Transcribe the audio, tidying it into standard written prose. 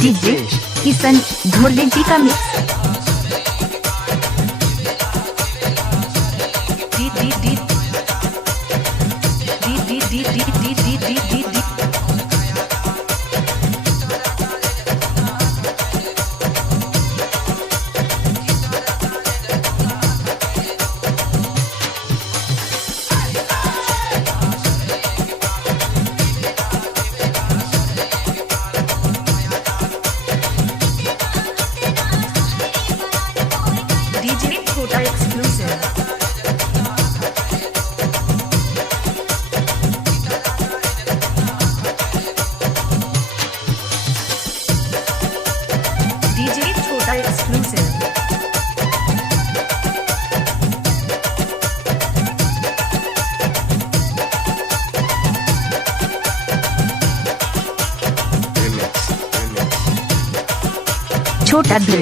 DJ Kishan Dhole जी का mix. DJ Kota exclusive. DJ Kota exclusive. छोटा दिल